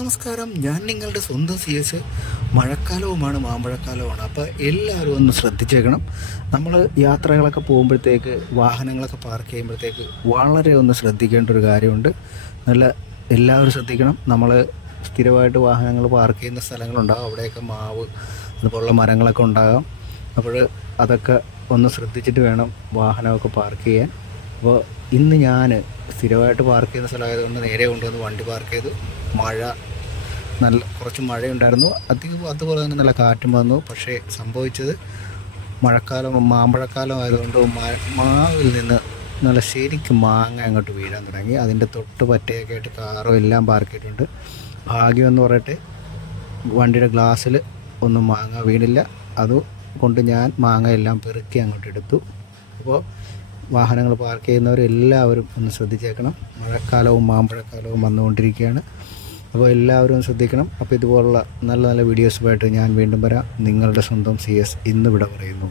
നമസ്കാരം, ഞാൻ നിങ്ങളുടെ സ്വന്തം CS. മഴക്കാലവുമാണ്, മാമ്പഴക്കാലവുമാണ്. അപ്പോൾ എല്ലാവരും ഒന്ന് ശ്രദ്ധിച്ചേക്കണം. നമ്മൾ യാത്രകളൊക്കെ പോകുമ്പോഴത്തേക്ക്, വാഹനങ്ങളൊക്കെ പാർക്ക് ചെയ്യുമ്പോഴത്തേക്ക് വളരെ ഒന്ന് ശ്രദ്ധിക്കേണ്ട ഒരു കാര്യമുണ്ട്. എല്ലാവരും ശ്രദ്ധിക്കണം. നമ്മൾ സ്ഥിരമായിട്ട് വാഹനങ്ങൾ പാർക്ക് ചെയ്യുന്ന സ്ഥലങ്ങളുണ്ടാകും. അവിടെയൊക്കെ മാവ് അതുപോലുള്ള മരങ്ങളൊക്കെ ഉണ്ടാകാം. അപ്പോൾ അതൊക്കെ ഒന്ന് ശ്രദ്ധിച്ചിട്ട് വേണം വാഹനമൊക്കെ പാർക്ക് ചെയ്യാൻ. അപ്പോൾ ഇന്ന് ഞാൻ സ്ഥിരമായിട്ട് പാർക്ക് ചെയ്യുന്ന സ്ഥലമായതുകൊണ്ട് നേരെ കൊണ്ടുവന്ന് വണ്ടി പാർക്ക് ചെയ്തു. കുറച്ച് മഴയുണ്ടായിരുന്നു, അതുപോലെ തന്നെ നല്ല കാറ്റും വന്നു. പക്ഷേ സംഭവിച്ചത് മാമ്പഴക്കാലം ആയതുകൊണ്ട് മാവിൽ നിന്ന് നല്ല ശരിക്കും മാങ്ങ അങ്ങോട്ട് വീഴാൻ തുടങ്ങി. അതിൻ്റെ തൊട്ട് പറ്റയൊക്കെ ആയിട്ട് കാറും എല്ലാം പാർക്ക് ചെയ്തിട്ടുണ്ട്. ഭാഗ്യമെന്ന് പറയട്ടെ, വണ്ടിയുടെ ഗ്ലാസ്സിൽ ഒന്നും മാങ്ങ വീണില്ല. അതുകൊണ്ട് ഞാൻ മാങ്ങ എല്ലാം പെറുക്കി അങ്ങോട്ട് എടുത്തു. അപ്പോൾ വാഹനങ്ങൾ പാർക്ക് ചെയ്യുന്നവരെല്ലാവരും ഒന്ന് ശ്രദ്ധിച്ചേക്കണം. മഴക്കാലവും മാമ്പഴക്കാലവും വന്നുകൊണ്ടിരിക്കുകയാണ്. അപ്പോൾ എല്ലാവരും ശ്രദ്ധിക്കണം. അപ്പോൾ ഇതുപോലുള്ള നല്ല നല്ല വീഡിയോസുമായിട്ട് ഞാൻ വീണ്ടും വരാം. നിങ്ങളുടെ സ്വന്തം CS ഇന്നിവിടെ പറയുന്നു.